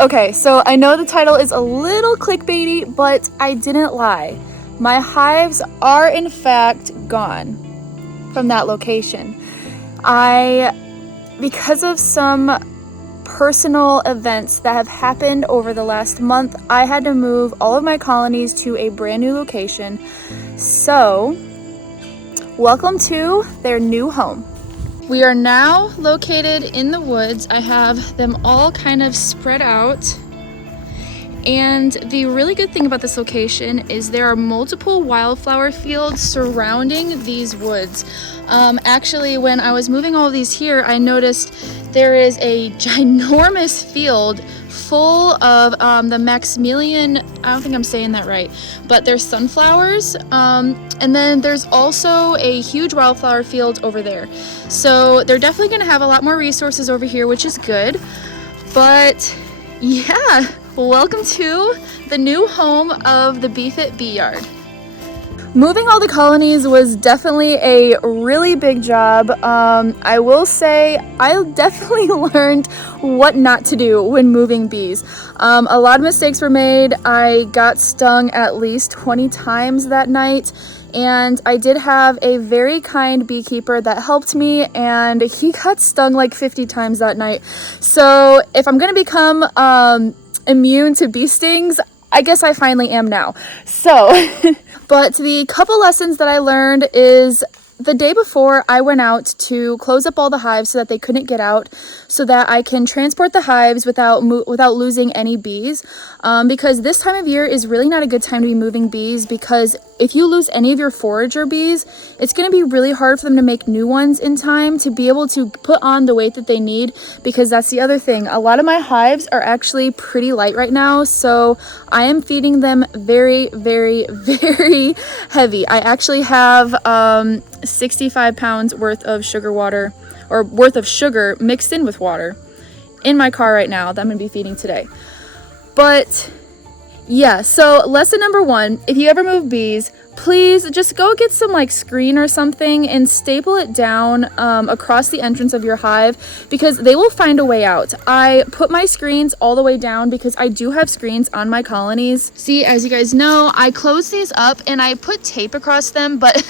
Okay, so I know the title is a little clickbaity, but I didn't lie. My hives are in fact gone from that location. Because of some personal events that have happened over the last month, I had to move all of my colonies to a brand new location. So, welcome to their new home. We are now located in the woods. I have them all kind of spread out. And the really good thing about this location is there are multiple wildflower fields surrounding these woods. Actually, when I was moving all of these here, I noticed there is a ginormous field full of the Maximilian, I don't think I'm saying that right, but there's sunflowers, and then there's also a huge wildflower field over there. So they're definitely going to have a lot more resources over here, which is good. But yeah, welcome to the new home of the BeFit Bee Yard. Moving all the colonies was definitely a really big job. I will say I definitely learned what not to do when moving bees. A lot of mistakes were made. I got stung at least 20 times that night, and I did have a very kind beekeeper that helped me, and he got stung like 50 times that night. So if I'm gonna become immune to bee stings, I guess I finally am now. So but the couple lessons that I learned is the day before I went out to close up all the hives so that they couldn't get out, so that I can transport the hives without losing any bees, because this time of year is really not a good time to be moving bees, because if you lose any of your forager bees, it's going to be really hard for them to make new ones in time to be able to put on the weight that they need, because that's the other thing. A lot of my hives are actually pretty light right now, so I am feeding them very, very, very heavy. I actually have 65 pounds worth of sugar mixed in with water in my car right now that I'm going to be feeding today. But yeah, so lesson number 1, if you ever move bees, please just go get some like screen or something and staple it down across the entrance of your hive, because they will find a way out. I put my screens all the way down because I do have screens on my colonies. See, as you guys know, I close these up and I put tape across them, but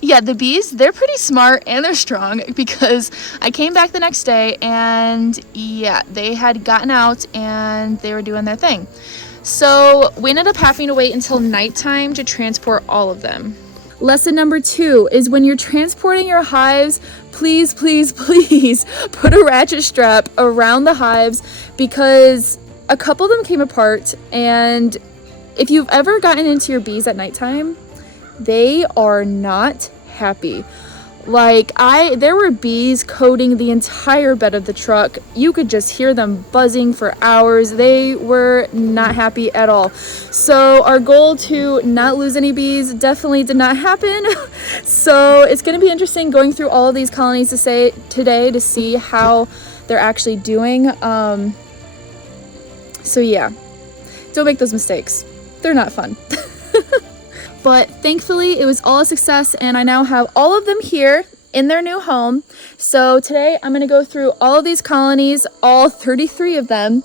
yeah, the bees, they're pretty smart and they're strong, because I came back the next day and yeah, they had gotten out and they were doing their thing. So we ended up having to wait until nighttime to transport all of them. Lesson number 2 is when you're transporting your hives, please, please, please put a ratchet strap around the hives, because a couple of them came apart, and if you've ever gotten into your bees at nighttime, they are not happy. Like, there were bees coating the entire bed of the truck. You could just hear them buzzing for hours. They were not happy at all. So our goal to not lose any bees definitely did not happen. So it's going to be interesting going through all of these colonies today to see how they're actually doing. So yeah, don't make those mistakes. They're not fun. But thankfully it was all a success, and I now have all of them here in their new home. So today I'm going to go through all of these colonies, all 33 of them,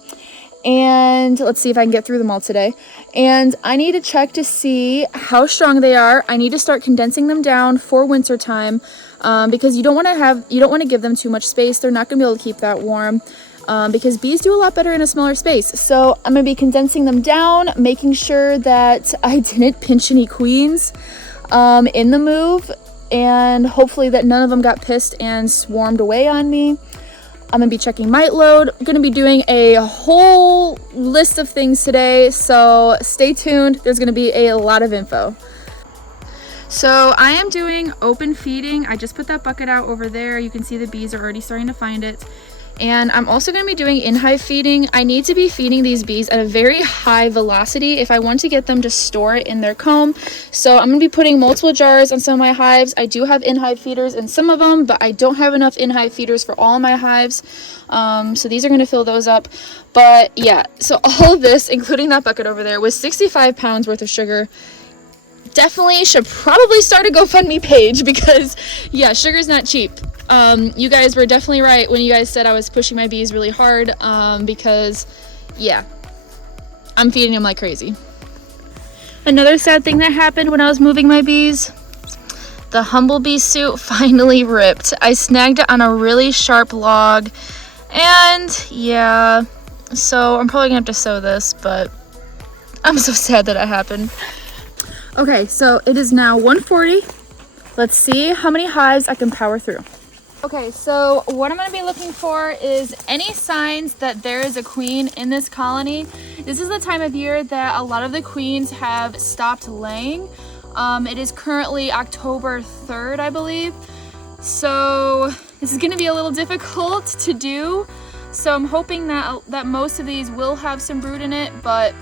and let's see if I can get through them all today. And I need to check to see how strong they are. I need to start condensing them down for winter time, because you don't want to give them too much space. They're not going to be able to keep that warm. Because bees do a lot better in a smaller space. So I'm going to be condensing them down, making sure that I didn't pinch any queens in the move, and hopefully that none of them got pissed and swarmed away on me. I'm going to be checking mite load. I'm going to be doing a whole list of things today, so stay tuned. There's going to be a lot of info. So I am doing open feeding. I just put that bucket out over there. You can see the bees are already starting to find it. And I'm also going to be doing in-hive feeding. I need to be feeding these bees at a very high velocity if I want to get them to store it in their comb. So I'm going to be putting multiple jars on some of my hives. I do have in-hive feeders in some of them, but I don't have enough in-hive feeders for all my hives. So these are going to fill those up. But yeah, so all of this, including that bucket over there, was 65 pounds worth of sugar. Definitely should probably start a GoFundMe page, because yeah, sugar's not cheap. You guys were definitely right when you guys said I was pushing my bees really hard, because yeah, I'm feeding them like crazy. Another sad thing that happened when I was moving my bees, the humblebee suit finally ripped. I snagged it on a really sharp log, and yeah, so I'm probably gonna have to sew this, but I'm so sad that it happened. Okay, so it is now 1:40. Let's see how many hives I can power through. Okay, so what I'm going to be looking for is any signs that there is a queen in this colony. This is the time of year that a lot of the queens have stopped laying. It is currently October 3rd, I believe. So this is going to be a little difficult to do. So I'm hoping that most of these will have some brood in it, but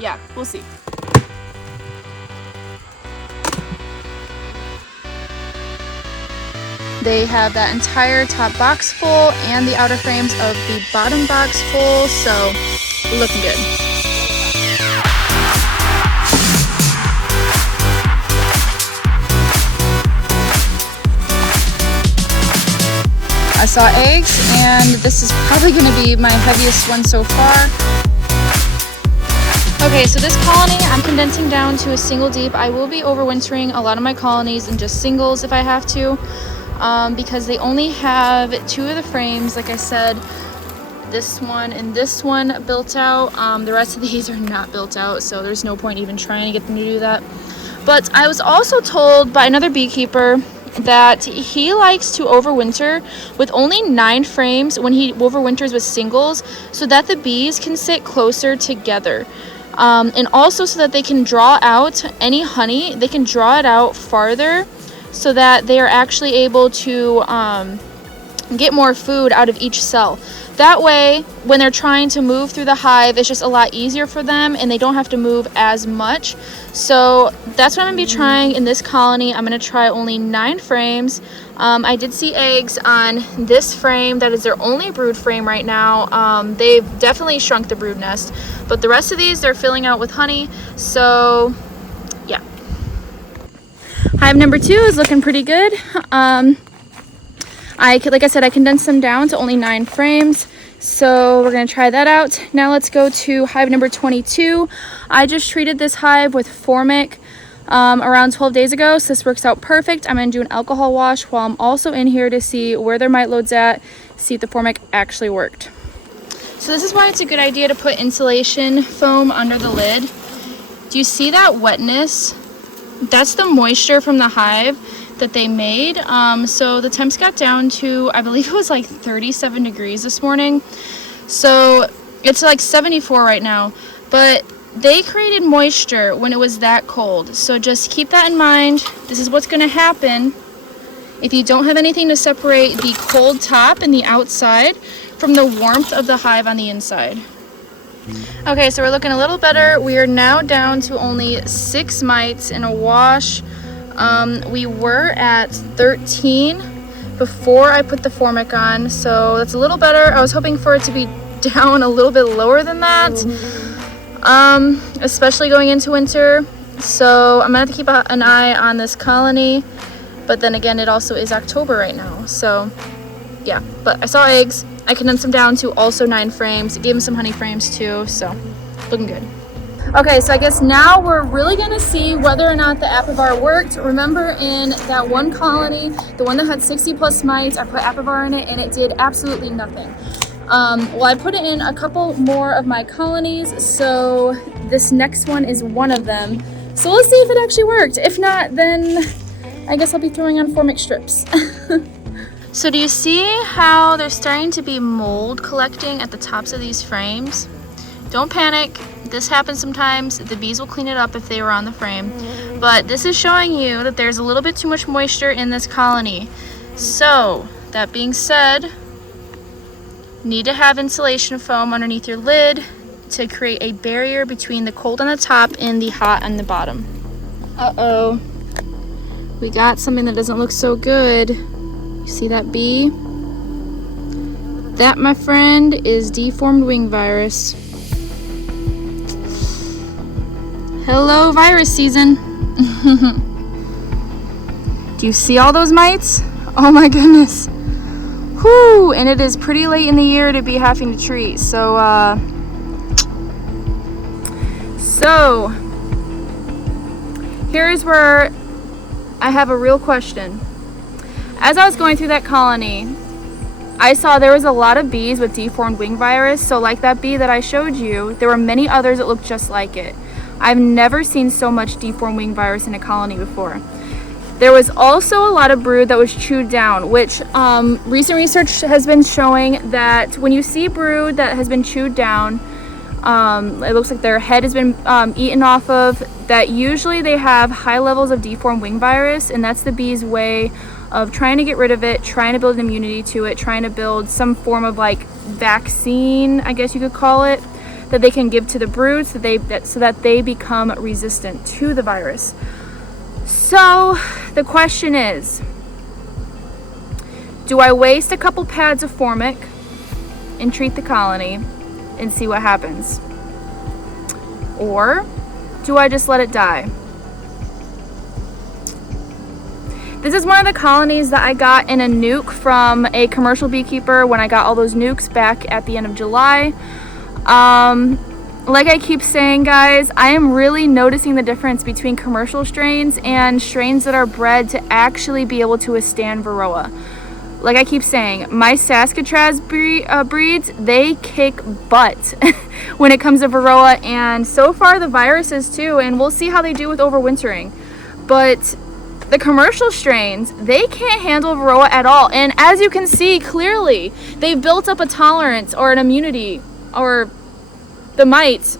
yeah, we'll see. They have that entire top box full and the outer frames of the bottom box full, so looking good. I saw eggs, and this is probably going to be my heaviest one so far. Okay, so this colony I'm condensing down to a single deep. I will be overwintering a lot of my colonies in just singles if I have to. Because they only have 2 of the frames, like I said, this one and this one built out. The rest of these are not built out, so there's no point even trying to get them to do that. But I was also told by another beekeeper that he likes to overwinter with only 9 frames when he overwinters with singles, so that the bees can sit closer together. And also so that they can draw out any honey, they can draw it out farther, so that they are actually able to get more food out of each cell. That way, when they're trying to move through the hive, it's just a lot easier for them and they don't have to move as much. So that's what I'm going to be trying in this colony. I'm going to try only 9 frames. I did see eggs on this frame. That is their only brood frame right now. They've definitely shrunk the brood nest, but the rest of these, they're filling out with honey. So yeah. Hive number 2 is looking pretty good. Like I said, I condensed them down to only 9 frames. So we're going to try that out. Now let's go to hive number 22. I just treated this hive with formic around 12 days ago. So this works out perfect. I'm going to do an alcohol wash while I'm also in here to see where their mite load's at, see if the formic actually worked. So this is why it's a good idea to put insulation foam under the lid. Do you see that wetness? That's the moisture from the hive that they made. So the temps got down to, I believe it was like 37 degrees this morning. So it's like 74 right now. But they created moisture when it was that cold. So just keep that in mind. This is what's going to happen if you don't have anything to separate the cold top and the outside from the warmth of the hive on the inside. Okay, so we're looking a little better. We are now down to only 6 mites in a wash. We were at 13 before I put the formic on, so that's a little better. I was hoping for it to be down a little bit lower than that, especially going into winter. So I'm gonna have to keep an eye on this colony, but then again, it also is October right now. So yeah, but I saw eggs. I condensed them down to also 9 frames. Gave them some honey frames too, so looking good. Okay, so I guess now we're really going to see whether or not the Apivar worked. Remember in that one colony, the one that had 60 plus mites, I put Apivar in it and it did absolutely nothing. Well, I put it in a couple more of my colonies, so this next one is one of them. So let's see if it actually worked. If not, then I guess I'll be throwing on formic strips. So do you see how there's starting to be mold collecting at the tops of these frames? Don't panic. This happens sometimes. The bees will clean it up if they were on the frame. But this is showing you that there's a little bit too much moisture in this colony. So, that being said, need to have insulation foam underneath your lid to create a barrier between the cold on the top and the hot on the bottom. Uh-oh. We got something that doesn't look so good. You see that bee? That, my friend, is deformed wing virus. Hello, virus season. Do you see all those mites? Oh my goodness. Whew, and it is pretty late in the year to be having to treat. So So here's where I have a real question. As I was going through that colony, I saw there was a lot of bees with deformed wing virus. So like that bee that I showed you, there were many others that looked just like it. I've never seen so much deformed wing virus in a colony before. There was also a lot of brood that was chewed down, which recent research has been showing that when you see brood that has been chewed down, it looks like their head has been eaten off of, that usually they have high levels of deformed wing virus, and that's the bee's way of trying to get rid of it, trying to build an immunity to it, trying to build some form of like vaccine, I guess you could call it, that they can give to the brood so that they become resistant to the virus. So the question is, do I waste a couple pads of formic and treat the colony and see what happens? Or do I just let it die? This is one of the colonies that I got in a nuke from a commercial beekeeper when I got all those nukes back at the end of July. Like I keep saying, guys, I am really noticing the difference between commercial strains and strains that are bred to actually be able to withstand varroa. Like I keep saying, my Saskatraz breeds, they kick butt when it comes to varroa, and so far the viruses too, and we'll see how they do with overwintering. But the commercial strains, they can't handle varroa at all, and as you can see clearly, they've built up a tolerance or an immunity, or the mites,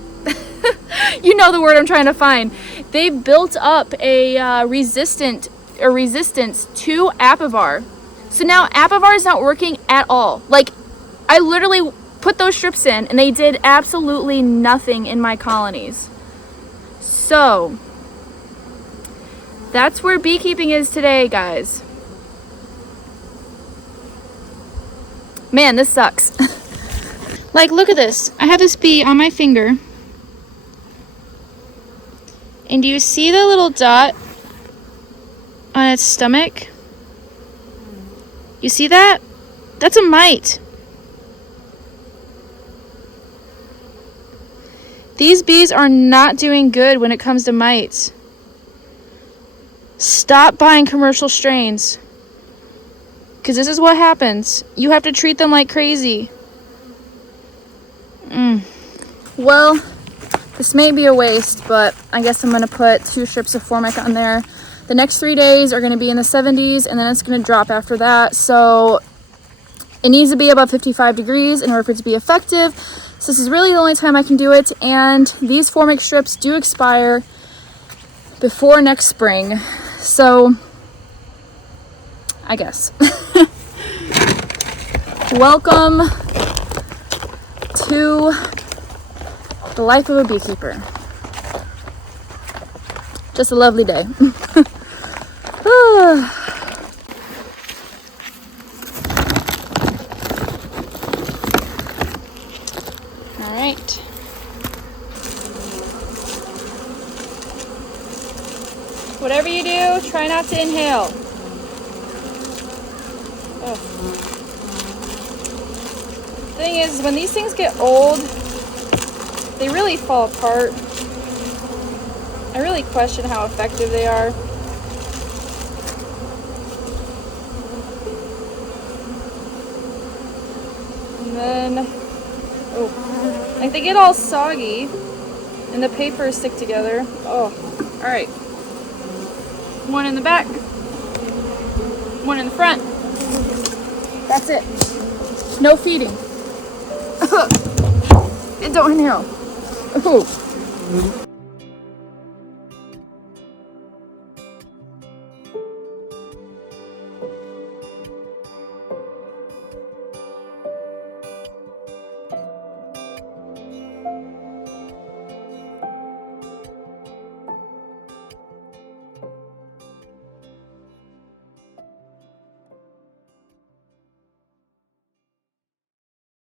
you know the word I'm trying to find. They built up a resistance to Apivar. So now Apivar is not working at all. Like, I literally put those strips in and they did absolutely nothing in my colonies. So that's where beekeeping is today, guys. Man, this sucks. Like, look at this. I have this bee on my finger. And do you see the little dot on its stomach? You see that? That's a mite. These bees are not doing good when it comes to mites. Stop buying commercial strains, because this is what happens. You have to treat them like crazy. Well, this may be a waste, but I guess I'm going to put 2 strips of formic on there. The next 3 days are going to be in the 70s, and then it's going to drop after that. So it needs to be above 55 degrees in order for it to be effective. So this is really the only time I can do it. And these formic strips do expire before next spring. So I guess. Welcome to the life of a beekeeper. Just a lovely day. All right. Whatever you do, try not to inhale. Oh. Thing is, when these things get old, they really fall apart. I really question how effective they are. And then, oh, like they get all soggy and the papers stick together. Oh, all right. One in the back, one in the front. That's it. No feeding. And don't inhale. Ooh.